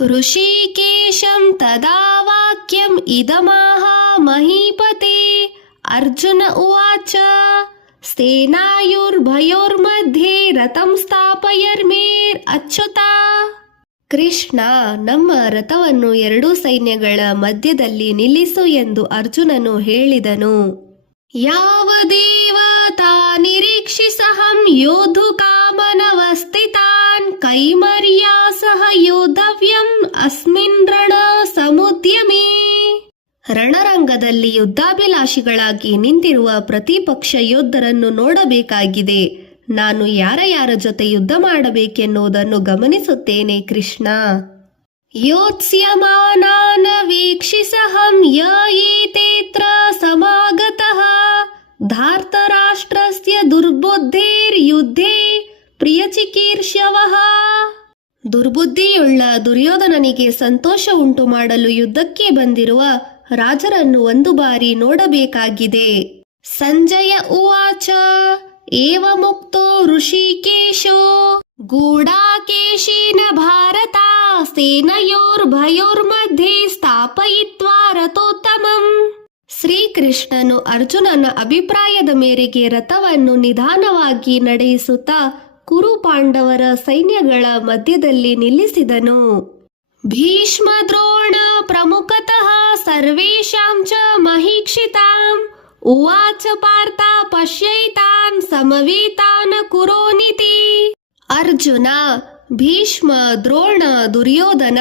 ಋಷಿಕೇಶಂ ತದಾ ವಾಕ್ಯಂ ಇದಮಾಹ ಮಹೀಪತೆ. ಅರ್ಜುನ ಉವಾಚ ಸೇನಾಯುರ್ಭಯೋರ್ಮಧ್ಯೆ ರಥಂ ಸ್ಥಾಪಯರ್ಮೇರ್ ಅಚ್ಯುತ. ಕೃಷ್ಣ, ನಮ್ಮ ರಥವನ್ನು ಎರಡೂ ಸೈನ್ಯಗಳ ಮಧ್ಯದಲ್ಲಿ ನಿಲ್ಲಿಸು ಎಂದು ಅರ್ಜುನನು ಹೇಳಿದನು. ಯಾವದೇವ ತಾನಿರೀಕ್ಷಿಸಹಂ ಯೋಧು ಕಾಮನವಸ್ಥಿತಾನ್ ಕೈಮರ್ಯಾ ಸಹ ಯೋಧವ್ಯಂ ಅಸ್ಮಿನ್ ರಣ ಸಮುದ್ಯಮೇ. ರಣರಂಗದಲ್ಲಿ ಯುದ್ಧಾಭಿಲಾಷಿಗಳಾಗಿ ನಿಂತಿರುವ ಪ್ರತಿಪಕ್ಷ ಯೋಧರನ್ನು ನೋಡಬೇಕಾಗಿದೆ. ನಾನು ಯಾರ ಜೊತೆ ಯುದ್ಧ ಮಾಡಬೇಕೆನ್ನುವುದನ್ನು ಗಮನಿಸುತ್ತೇನೆ ಕೃಷ್ಣ. ಯೋತ್ಸ್ಯಮಾನಾನ ವೀಕ್ಷಿಸಹಂ ಯ ಏತೇತ್ರ ಸಮಾಗತಃ ಧಾರ್ತರಾಷ್ಟ್ರಸ್ಯ ದುರ್ಬುದ್ಧೇರ್ ಯುದ್ಧೇ ಪ್ರಿಯಚಿಕೀರ್ಷವಃ. ದುರ್ಬುದ್ಧಿಯುಳ್ಳ ದುರ್ಯೋಧನನಿಗೆ ಸಂತೋಷ ಉಂಟು ಮಾಡಲು ಯುದ್ಧಕ್ಕೆ ಬಂದಿರುವ ರಾಜರನ್ನು ಒಂದು ಬಾರಿ ನೋಡಬೇಕಾಗಿದೆ. ಸಂಜಯ ಉವಾಚ ಏವಮುಕ್ತೋ ಋಷಿಕೇಶೋ ಗೂಢಾಕೇಶೇನ ಭಾರತ ಸೇನಯೋರ್ಭಯೋರ್ಮಧ್ಯೆ ಸ್ಥಾಪಯಿತ್ವಾ ರಥೋತ್ತಮಂ. ಶ್ರೀಕೃಷ್ಣನು ಅರ್ಜುನನ ಅಭಿಪ್ರಾಯದ ಮೇರೆಗೆ ರಥವನ್ನು ನಿಧಾನವಾಗಿ ನಡೆಯಿಸುತ್ತಾ ಕುರು ಪಾಂಡವರ ಸೈನ್ಯಗಳ ಮಧ್ಯದಲ್ಲಿ ನಿಲ್ಲಿಸಿದನು. ಭೀಷ್ಮ ದ್ರೋಣ ಪ್ರಮುಖತಃ ಸರ್ವೇಷಾಂ ಚ ಮಹೀಕ್ಷಿತಾಂ ಉವಾಚ ಪಾರ್ಥ ಪಶ್ಯೈತಾನ್ ಸಮವೇತಾನ್ ಕುರೋನಿತಿ. ಅರ್ಜುನ, ಭೀಷ್ಮ, ದ್ರೋಣ, ದುರ್ಯೋಧನ,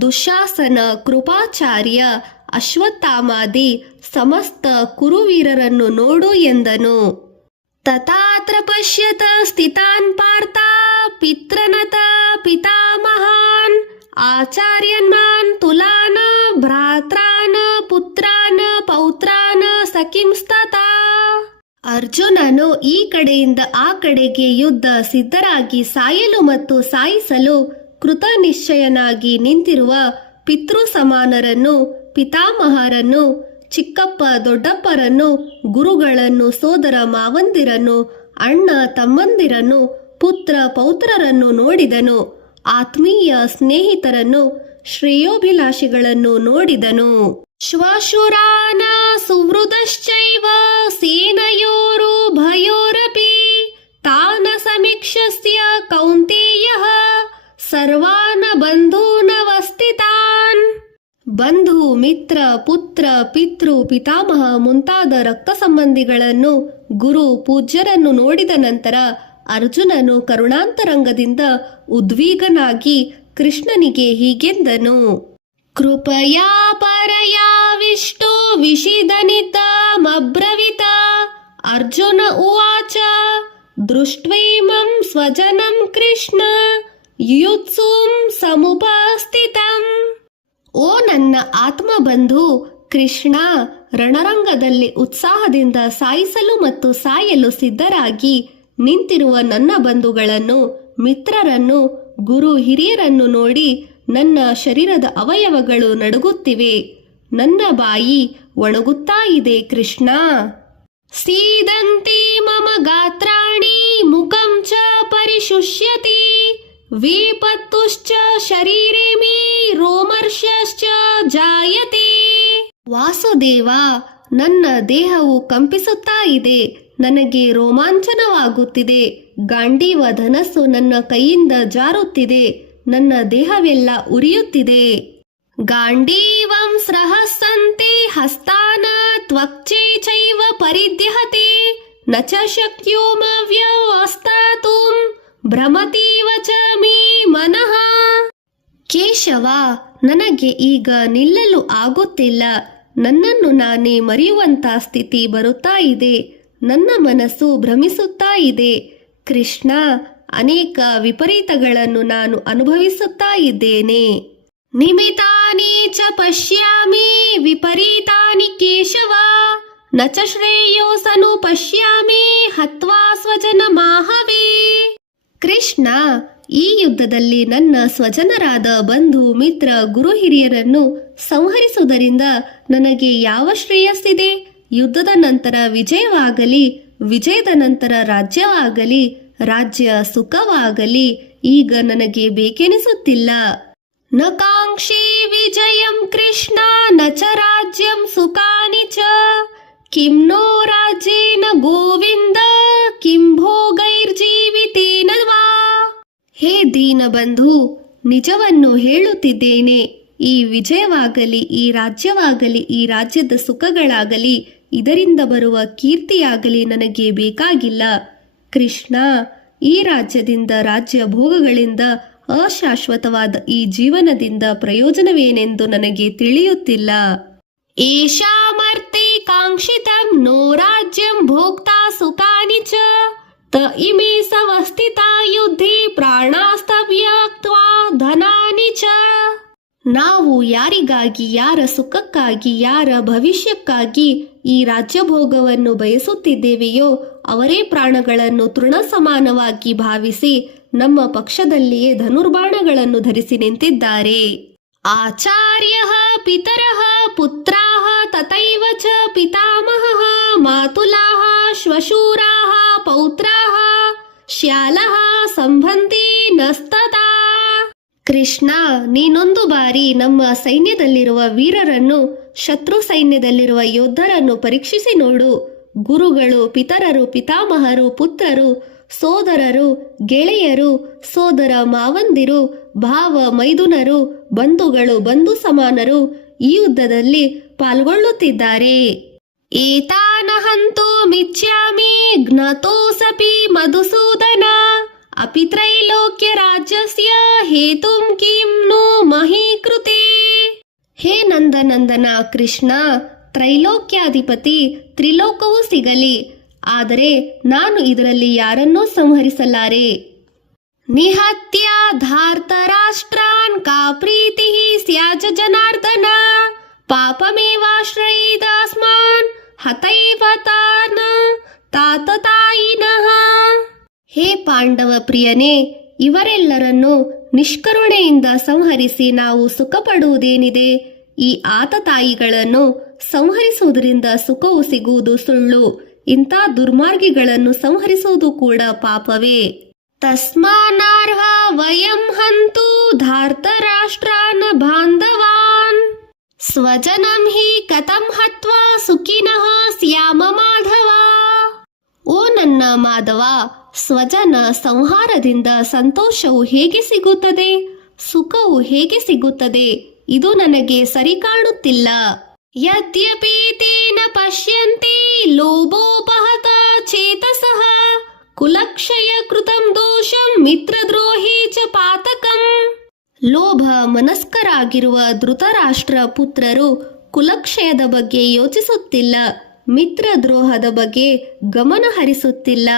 ದುಶ್ಯಾಸನ, ಕೃಪಾಚಾರ್ಯ, ಅಶ್ವತ್ಥಾಮಾದಿ ಸಮಸ್ತ ಕುರುವೀರರನ್ನು ನೋಡು ಎಂದನು. ತಥಾತ್ರ ಪಶ್ಯತ ಸ್ಥಿತಾನ್ ಪಾರ್ಥ ಪಿತೃನತ ಪಿತಾಮಹಾನ್ ಆಚಾರ್ಯನ್ಮಾನ್ ತುಲಾನ ಭ್ರಾತ್ರಾನ್ ಪುತ್ರಾನ್ ಪೌತ್ರಾನ್ ಸಖಿಂಸ್ತತಾ. ಅರ್ಜುನನು ಈ ಕಡೆಯಿಂದ ಆ ಕಡೆಗೆ ಯುದ್ಧ ಸಿದ್ಧರಾಗಿ ಸಾಯಲು ಮತ್ತು ಸಾಯಿಸಲು ಕೃತನಿಶ್ಚಯನಾಗಿ ನಿಂತಿರುವ ಪಿತೃ ಸಮಾನರನ್ನು, ಪಿತಾಮಹರನ್ನು, ಚಿಕ್ಕಪ್ಪ ದೊಡ್ಡಪ್ಪರನ್ನು, ಗುರುಗಳನ್ನು, ಸೋದರ ಮಾವಂದಿರನ್ನು, ಅಣ್ಣ ತಮ್ಮಂದಿರನ್ನು, ಪುತ್ರ ಪೌತ್ರರನ್ನು ನೋಡಿದನು. ಆತ್ಮೀಯ ಸ್ನೇಹಿತರನ್ನು, ಶ್ರೇಯೋಭಿಲಾಷಿಗಳನ್ನು ನೋಡಿದನು. ಶ್ವಾಶುರಾನ ಸುಹೃದಶ್ಚೈವ ಸೇನಯೋರು ಭಯೋರಪಿ ತಾನ ಸಮೀಕ್ಷಸ್ಯ ಕೌಂತೇಯಃ ಸರ್ವಾನ ಬಂಧೂನವಸ್ಥಿತಾನ್. ಬಂಧು, ಮಿತ್ರ, ಪುತ್ರ, ಪಿತೃ, ಪಿತಾಮಹ ಮುಂತಾದ ರಕ್ತ ಸಂಬಂಧಿಗಳನ್ನು, ಗುರು ಪೂಜ್ಯರನ್ನು ನೋಡಿದ ನಂತರ ಅರ್ಜುನನು ಕರುಣಾಂತರಂಗದಿಂದ ಉದ್ವಿಗ್ನಾಗಿ ಕೃಷ್ಣನಿಗೆ ಹೀಗೆಂದನು. ಕೃಪಯಾ ಪರಯಾವಿಷ್ಟೋ ವಿಷಿದನಿತಮಬ್ರವೀತ. ಅರ್ಜುನ ಉವಾಚ ದೃಷ್ಟ್ವೈಮಂ ಸ್ವಜನಂ ಕೃಷ್ಣ ಯುಯುತ್ಸುಂ ಸಮುಪಸ್ಥಿತಂ. ಓ ನನ್ನ ಆತ್ಮಬಂಧು ಕೃಷ್ಣ, ರಣರಂಗದಲ್ಲಿ ಉತ್ಸಾಹದಿಂದ ಸಾಯಿಸಲು ಮತ್ತು ಸಾಯಲು ಸಿದ್ಧರಾಗಿ ನಿಂತಿರುವ ನನ್ನ ಬಂಧುಗಳನ್ನು, ಮಿತ್ರರನ್ನು, ಗುರು ಹಿರಿಯರನ್ನು ನೋಡಿ ನನ್ನ ಶರೀರದ ಅವಯವಗಳು ನಡುಗುತ್ತಿವೆ. ನನ್ನ ಬಾಯಿ ಒಣಗುತ್ತಾ ಇದೆ ಕೃಷ್ಣ. ಸೀದಂತಿ ಮಮ ಗಾತ್ರಾಣಿ ಮುಖಂ ಚ ಪರಿಶುಷ್ಯತಿ ವಿಪತ್ತುಶ್ಚ ಶರೀರೇ ಮೇ ರೋಮರ್ಷಶ್ಚ ಜಾಯತೆ. ವಾಸುದೇವ, ನನ್ನ ದೇಹವು ಕಂಪಿಸುತ್ತಾ ಇದೆ, ನನಗೆ ರೋಮಾಂಚನವಾಗುತ್ತಿದೆ. ಗಾಂಡೀವ ಧನಸ್ಸು ನನ್ನ ಕೈಯಿಂದ ಜಾರುತ್ತಿದೆ, ನನ್ನ ದೇಹವೆಲ್ಲ ಉರಿಯುತ್ತಿದೆ. ಗಾಂಡೀವಂ ಸ್ರಹಸಂತೆ ಹಸ್ತಾನ ತ್ವಕ್ಚೇ ಚೈವ ಪರಿದ್ಯಹತೆ ನ ಚ ಶಕ್ಯೋ ಮವ್ಯವಸ್ಥಾತುಂ ಭ್ರಮತೀವ ಚ ಮೇ ಮನಃ. ಕೇಶವ, ನನಗೆ ಈಗ ನಿಲ್ಲಲು ಆಗುತ್ತಿಲ್ಲ. ನನ್ನನ್ನು ನಾನೇ ಮರೆಯುವಂತ ಸ್ಥಿತಿ ಬರುತ್ತಾ ಇದೆ. ನನ್ನ ಮನಸ್ಸು ಭ್ರಮಿಸುತ್ತಾ ಇದೆ. ಕೃಷ್ಣ, ಅನೇಕ ವಿಪರೀತಗಳನ್ನು ನಾನು ಅನುಭವಿಸುತ್ತಾ ಇದ್ದೇನೆ. ನಿಮಿತಾನಿ ಚ ಪಶ್ಯಾಮಿ ವಿಪರೀತಾನಿ ಕೇಶವ ನ ಚ ಶ್ರೇಯೋಸನು ಪಶ್ಯಾಮಿ ಹತ್ವಾ ಸ್ವಜನ ಮಾಹವೇ. ಕೃಷ್ಣ, ಈ ಯುದ್ಧದಲ್ಲಿ ನನ್ನ ಸ್ವಜನರಾದ ಬಂಧು ಮಿತ್ರ ಗುರು ಹಿರಿಯರನ್ನು ಸಂಹರಿಸುವುದರಿಂದ ನನಗೆ ಯಾವ ಶ್ರೇಯಸ್ಸಿದೆ? ಯುದ್ಧದ ನಂತರ ವಿಜಯವಾಗಲಿ, ವಿಜಯದ ನಂತರ ರಾಜ್ಯವಾಗಲಿ, ರಾಜ್ಯ ಸುಖವಾಗಲಿ ಈಗ ನನಗೆ ಬೇಕೆನಿಸುತ್ತಿಲ್ಲ. ನ ಕಾಂಕ್ಷೇ ವಿಜಯಂ ಕೃಷ್ಣ ನ ಚ ರಾಜ್ಯಂ ಸುಖಾನಿ ಚ ಕಿಂ ನೋ ರಾಜ್ಯೇನ ಗೋವಿಂದ ಕಿಂ ಭೋಗೈರ್ಜೀವಿತೇನ ವಾ. ಹೇ ದೀನಬಂಧು, ನಿಜವನ್ನು ಹೇಳುತ್ತಿದ್ದೇನೆ. ಈ ವಿಜಯವಾಗಲಿ, ಈ ರಾಜ್ಯವಾಗಲಿ, ಈ ರಾಜ್ಯದ ಸುಖಗಳಾಗಲಿ, ಇದರಿಂದ ಬರುವ ಕೀರ್ತಿಯಾಗಲಿ ನನಗೆ ಬೇಕಾಗಿಲ್ಲ. ಕೃಷ್ಣ, ಈ ರಾಜ್ಯದಿಂದ, ರಾಜ್ಯ ಭೋಗಗಳಿಂದ, ಅಶಾಶ್ವತವಾದ ಈ ಜೀವನದಿಂದ ಪ್ರಯೋಜನವೇನೆಂದು ನನಗೆ ತಿಳಿಯುತ್ತಿಲ್ಲ. ಏಷಾಮರ್ಥೆ ಕಾಂಕ್ಷಿತಂ ನೋ ರಾಜ್ಯಂ ಭೋಕ್ತಾ ಸುಖಾನಿ ಚ ತ ಇಮೇ ಸಂಸ್ಥಿತಾ ಯುದ್ಧೇ ಪ್ರಾಣಾಸ್ತವ್ಯಕ್ತ್ವಾ ಧನಾನಿ ಚ. ನಾವು ಯಾರಿಗಾಗಿ, ಯಾರ ಸುಖಕ್ಕಾಗಿ, ಯಾರ ಭವಿಷ್ಯಕ್ಕಾಗಿ ಈ ರಾಜ್ಯಭೋಗವನ್ನು ಬಯಸುತ್ತಿದ್ದೇವೆಯೋ ಅವರೇ ಪ್ರಾಣಗಳನ್ನು ತೃಣ ಸಮಾನವಾಗಿ ಭಾವಿಸಿ ನಮ್ಮ ಪಕ್ಷದಲ್ಲಿಯೇ ಧನುರ್ಬಾಣಗಳನ್ನು ಧರಿಸಿ ನಿಂತಿದ್ದಾರೆ. ಆಚಾರ್ಯಃ ಪಿತರಃ ಪುತ್ರಾಃ ತಥೈವ ಚ ಪಿತಾಮಹಃ ಮಾತುಲಾಃ ಶ್ವಶೂರಾಃ ಪೌತ್ರಾಃ ಶ್ಯಾಲಃ ಸಂಬಂಧಿ ನಸ್ತತಾ. ಕೃಷ್ಣ, ನೀನೊಂದು ಬಾರಿ ನಮ್ಮ ಸೈನ್ಯದಲ್ಲಿರುವ ವೀರರನ್ನು, ಶತ್ರು ಸೈನ್ಯದಲ್ಲಿರುವ ಯೋಧರನ್ನು ಪರೀಕ್ಷಿಸಿ ನೋಡು. ಗುರುಗಳು, ಪಿತರರು, ಪಿತಾಮಹರು, ಪುತ್ರರು, ಸೋದರರು, ಗೆಳೆಯರು, ಸೋದರ ಮಾವಂದಿರು, ಭಾವ ಮೈದುನರು, ಬಂಧುಗಳು, ಬಂಧು ಸಮಾನರು ಈ ಯುದ್ಧದಲ್ಲಿ ಪಾಲ್ಗೊಳ್ಳುತ್ತಿದ್ದಾರೆ. ಏತಾನಹಂತೋ ಮಿಚ್ಯಾಮಿ ಜ್ಞಾತೋಸಪಿ ಮಧುಸೂದನ ಅಪಿ ತ್ರೈಲೋಕ್ಯ ರಾಜ್ಯಸ್ಯ ಹೇತುಂ ಕಿಂ ನು ಮಹೀಕೃತೆ. ಹೇ ನಂದನಂದನ ಕೃಷ್ಣ, ತ್ರೈಲೋಕ್ಯಾಧಿಪತಿ, ತ್ರಿಲೋಕವೂ ಸಿಗಲಿ, ಆದರೆ ನಾನು ಇದರಲ್ಲಿ ಯಾರನ್ನೂ ಸಂಹರಿಸಲಾರೆ. ನಿಹತ್ಯ ಧಾರ್ತರಾಷ್ಟ್ರಾನ್ ಕಾ ಪ್ರೀತಿ ಸ್ಯಾಜ ಜನಾರ್ದನ ಪಾಪಮೇವಾಶ್ರಯಿದಾಸ್ಮಾನ್ ಹತೈವ ತಾನ ತಾತತಾಯಿನಃ. ಹೇ ಪಾಂಡವ ಪ್ರಿಯನೇ, ಇವರೆಲ್ಲರನ್ನು ನಿಷ್ಕರುಣೆಯಿಂದ ಸಂಹರಿಸಿ ನಾವು ಸುಖ ಪಡುವುದೇನಿದೆ? ಈ ಆತತಾಯಿಗಳನ್ನು ಸಂಹರಿಸುವುದರಿಂದ ಸುಖವು ಸಿಗುವುದು ಸುಳ್ಳು. ಇಂಥ ದುರ್ಮಾರ್ಗಿಗಳನ್ನು ಸಂಹರಿಸುವುದು ಕೂಡ ಪಾಪವೇ. ತಸ್ಮಾನಾರ್ಹ ವಯಂ ಹಂತು ಧಾರ್ತರಾಷ್ಟ್ರಾನ್ ಬಾಂಧವಾನ್ ಸ್ವಜನಂ ಹಿ ಕಥಂ ಹತ್ವಾ ಸುಖಿನಃ ಸ್ಯಾಮ ಮಾಧವ. ಓ ನನ್ನ ಮಾಧವ, ಸ್ವಜನ ಸಂಹಾರದಿಂದ ಸಂತೋಷವು ಹೇಗೆ ಸಿಗುತ್ತದೆ, ಸುಖವು ಹೇಗೆ ಸಿಗುತ್ತದೆ? ಇದು ನನಗೆ ಸರಿ ಕಾಣುತ್ತಿಲ್ಲ. ಯದ್ಯಪಿ ತೇನ ಪಶ್ಯಂತಿ ಲೋಭೋಪಹತ ಚೇತಸಃ ಕುಲಕ್ಷಯ ಕೃತಂ ದೋಷಂ ಮಿತ್ರದ್ರೋಹಿ ಚ ಪಾತಕಂ. ಲೋಭ ಮನಸ್ಕರಾಗಿರುವ ಧೃತರಾಷ್ಟ್ರ ಪುತ್ರರು ಕುಲಕ್ಷಯದ ಬಗ್ಗೆ ಯೋಚಿಸುತ್ತಿಲ್ಲ, ಮಿತ್ರದ್ರೋಹದ ಬಗ್ಗೆ ಗಮನ ಹರಿಸುತ್ತಿಲ್ಲ.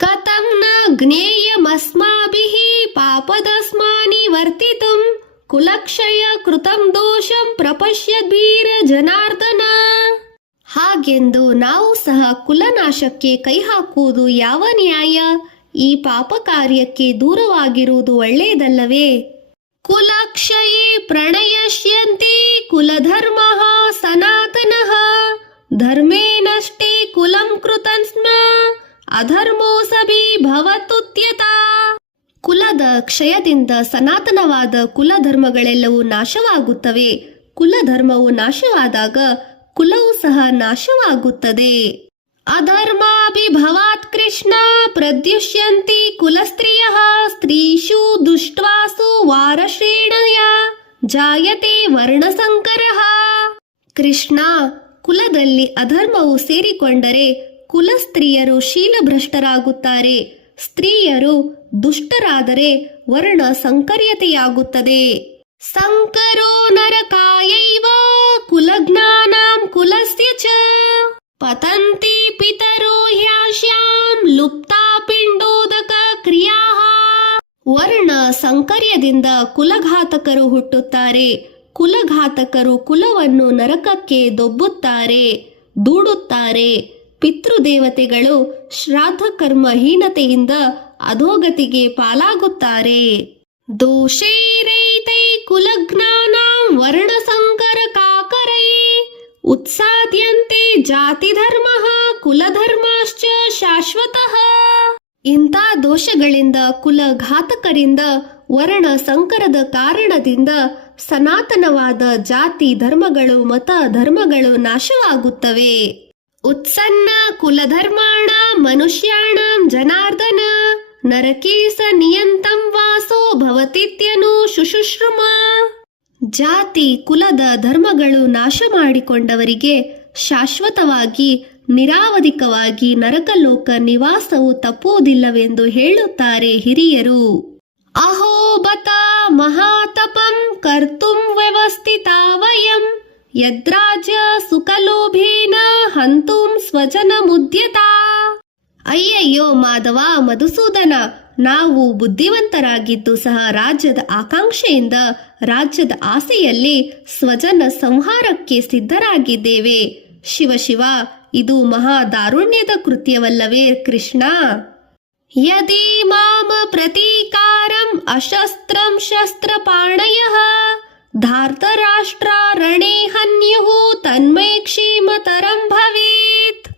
ಕಥಂ ನ ಜ್ಞೇಯಮಸ್ಮಾಭಿಃ ಪಾಪದಸ್ಮಾನಿ ವರ್ತಿತುಂ ಕುಲಕ್ಷಯ ಕೃತಂ ದೋಷಂ ಪ್ರಪಶ್ಯದ್ಭೀರ ಜನಾರ್ದನ. ಹಾಗೆಂದು ನಾವು ಸಹ ಕುಲನಾಶಕ್ಕೆ ಕೈ ಹಾಕುವುದು ಯಾವ ನ್ಯಾಯ? ಈ ಪಾಪ ಕಾರ್ಯಕ್ಕೆ ದೂರವಾಗಿರುವುದು ಒಳ್ಳೆಯದಲ್ಲವೇ? ಕುಲಕ್ಷಯೇ ಪ್ರಣಯಶ್ಯಂತಿ ಕುಲಧರ್ಮಃ ಸನಾತನಃ ಧರ್ಮೇ ನಷ್ಟೇ ಕುಲಂ ಕೃತಂ ಸ್ಮ ಅಧರ್ಮೋಸಭಿ ಭವತುತ್ಯತಾ. ಕುಲದ ಕ್ಷಯದಿಂದ ಸನಾತನವಾದ ಕುಲಧರ್ಮಗಳೆಲ್ಲವೂ ನಾಶವಾಗುತ್ತವೆ. ಕುಲಧರ್ಮವು ನಾಶವಾದಾಗ ಕುಲವು ಸಹ ನಾಶವಾಗುತ್ತದೆ. ಅಧರ್ಮಾಭಿಭವಾತ್ ಕೃಷ್ಣ ಪ್ರದ್ಯುಷ್ಯಂತಿ ಕುಲಸ್ತ್ರೀಯಃ ಸ್ತ್ರೀಷು ದುಷ್ಟ್ವಾಸು ವಾರಶ್ರೇಣಯ ಜಾಯತೆ ವರ್ಣಸಂಕರಃ. ಕೃಷ್ಣ, ಕುಲದಲ್ಲಿ ಅಧರ್ಮವು ಸೇರಿಕೊಂಡರೆ ಕುಲಸ್ತ್ರೀಯರು ಶೀಲಭ್ರಷ್ಟರಾಗುತ್ತಾರೆ. ಸ್ತ್ರೀಯರು ದುಷ್ಟರಾದರೆ ವರ್ಣ ಸಂಕರ್ಯತೆಯಾಗುತ್ತದೆ. ಸಂಕರೋ ನರಕಾಯೈವ ಕುಲಜ್ಞಾನಾಂ ಕುಲಸ್ಯ ಚ ಪತಂತಿ ಪಿತರೋ ಹ್ಯಾಶ್ಯಾಂ ಲುಪ್ತಾ ಪಿಂಡೋದಕ ಕ್ರಿಯಾಃ. ವರ್ಣ ಸಂಕರ್ಯದಿಂದ ಕುಲಘಾತಕರು ಹುಟ್ಟುತ್ತಾರೆ. ಕುಲಘಾತಕರು ಕುಲವನ್ನು ನರಕಕ್ಕೆ ದೊಬ್ಬುತ್ತಾರೆ, ದೂಡುತ್ತಾರೆ. ಪಿತೃದೇವತೆಗಳು ಶ್ರಾದ್ದ ಕರ್ಮಹೀನತೆಯಿಂದ ಅಧೋಗತಿಗೆ ಪಾಲಾಗುತ್ತಾರೆ. ದೋಷೈರೈತೈ ಕುಲಜ್ಞಾನಾಂ ವರ್ಣಸಂಕರ ಕಾಕರೈ ಉತ್ಸಾದ್ಯಂತೆ ಜಾತಿಧರ್ಮಃ ಕುಲಧರ್ಮಶ್ಚ ಶಾಶ್ವತಃ. ಇಂಥ ದೋಷಗಳಿಂದ, ಕುಲಘಾತಕರಿಂದ ವರ್ಣ ಸಂಕರದ ಕಾರಣದಿಂದ ಸನಾತನವಾದ ಜಾತಿ ಧರ್ಮಗಳು ಮತ ಧರ್ಮಗಳು ನಾಶವಾಗುತ್ತವೆ. ಉತ್ಸನ್ನ ಕುಲಧರ್ಮಾಣ ಮನುಷ್ಯಾಣ ಜನಾರ್ದನ ನರಕೇಸ ನಿಯಂತಂ ವಾಸೋ ಭವತಿತ್ಯನು ಶುಶುಶ್ರುಮ. ಜಾತಿ ಕುಲದ ಧರ್ಮಗಳು ನಾಶ ಮಾಡಿಕೊಂಡವರಿಗೆ ಶಾಶ್ವತವಾಗಿ ನಿರಾವಧಿಕವಾಗಿ ನರಕಲೋಕ ನಿವಾಸವು ತಪ್ಪುವುದಿಲ್ಲವೆಂದು ಹೇಳುತ್ತಾರೆ ಹಿರಿಯರು. ಅಹೋ ಬತ ಮಹಾತಪಂ ಕರ್ತುಂ ವ್ಯವಸ್ಥಿತಾ ವಯಂ ಯದ್ರಾಜ್ಯ ಸುಖಲೋಭೇನ ಹಂತುಂ ಸ್ವಜನ ಮುದ್ಯತಾ. ಅಯ್ಯಯ್ಯೋ ಮಾಧವ, ಮಧುಸೂದನ, ನಾವು ಬುದ್ಧಿವಂತರಾಗಿದ್ದು ಸಹ ರಾಜ್ಯದ ಆಕಾಂಕ್ಷೆಯಿಂದ ರಾಜ್ಯದ ಆಸೆಯಲ್ಲಿ ಸ್ವಜನ ಸಂಹಾರಕ್ಕೆ ಸಿದ್ಧರಾಗಿದ್ದೇವೆ. ಶಿವ ಶಿವ, ಇದು ಮಹಾ ದಾರುಣ್ಯದ ಕೃತ್ಯವಲ್ಲವೇ ಕೃಷ್ಣ? ಯದಿ ಮಾಮ ಪ್ರತೀಕಾರಂ ಅಶಸ್ತ್ರಂ ಶಸ್ತ್ರಪಾಣಯಃ ಧಾರ್ತರಾಷ್ಟ್ರಾರಣೇ ಹನ್ಯುಃ ತನ್ಮೇ ಕ್ಷೇಮತರಂ ಭವೇತ್.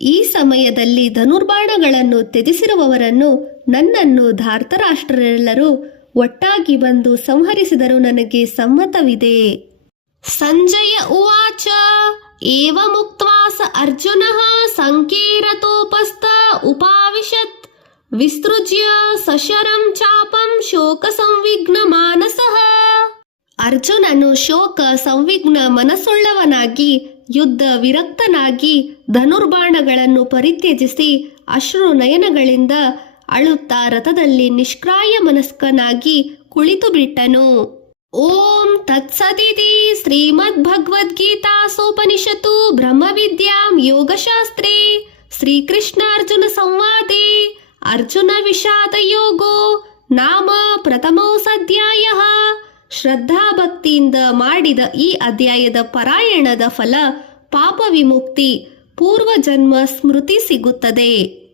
ಈ ಸಮಯದಲ್ಲಿ ಧನುರ್ಬಾಣಗಳನ್ನು ತ್ಯಜಿಸಿರುವವರನ್ನು ನನ್ನನ್ನು ಧಾರ್ತರಾಷ್ಟ್ರರೆಲ್ಲರೂ ಒಟ್ಟಾಗಿ ಬಂದು ಸಂಹರಿಸಿದರೂ ನನಗೆ ಸಮ್ಮತವಿದೆ. ಸಂಜಯ ಉವಾಚ ಏವಮುಕ್ತ್ವಾ ಸ ಅರ್ಜುನಃ ಸಂಕೇರತೋಪಸ್ಥ ಉಪಾವಿಶತ್ ವಿಸೃಜ್ಯ ಸಶರಂ ಚಾಪಂ ಶೋಕ ಸಂವಿಘ್ನ ಮಾನಸಃ. ಅರ್ಜುನನು ಶೋಕ ಸಂವಿಘ್ನ ಮನಸ್ಸುಳ್ಳವನಾಗಿ ಯುದ್ಧ ವಿರಕ್ತನಾಗಿ ಧನುರ್ಬಾಣಗಳನ್ನು ಪರಿತ್ಯಜಿಸಿ ಅಶ್ರು ನಯನಗಳಿಂದ ಅಳುತ್ತಾ ರಥದಲ್ಲಿ ನಿಷ್ಕ್ರಾಯ ಮನಸ್ಕನಾಗಿ ಕುಳಿತು ಬಿಟ್ಟನು. ಓಂ ತತ್ಸದಿತಿ ಶ್ರೀಮದ್ ಭಗವದ್ಗೀತಾಸೋಪನಿಷತ್ತು ಬ್ರಹ್ಮವಿದ್ಯಾಂ ಯೋಗಶಾಸ್ತ್ರೇ ಶ್ರೀಕೃಷ್ಣಾರ್ಜುನ ಸಂವಾದೇ ಅರ್ಜುನ ವಿಷಾದ ಯೋಗೋ ನಾಮ ಪ್ರಥಮೋऽಧ್ಯಾಯಃ. ಶ್ರದ್ಧಾಭಕ್ತಿಯಿಂದ ಮಾಡಿದ ಈ ಅಧ್ಯಾಯದ ಪಾರಾಯಣದ ಫಲ ಪಾಪ ವಿಮುಕ್ತಿ, ಪೂರ್ವಜನ್ಮ ಸ್ಮೃತಿ ಸಿಗುತ್ತದೆ.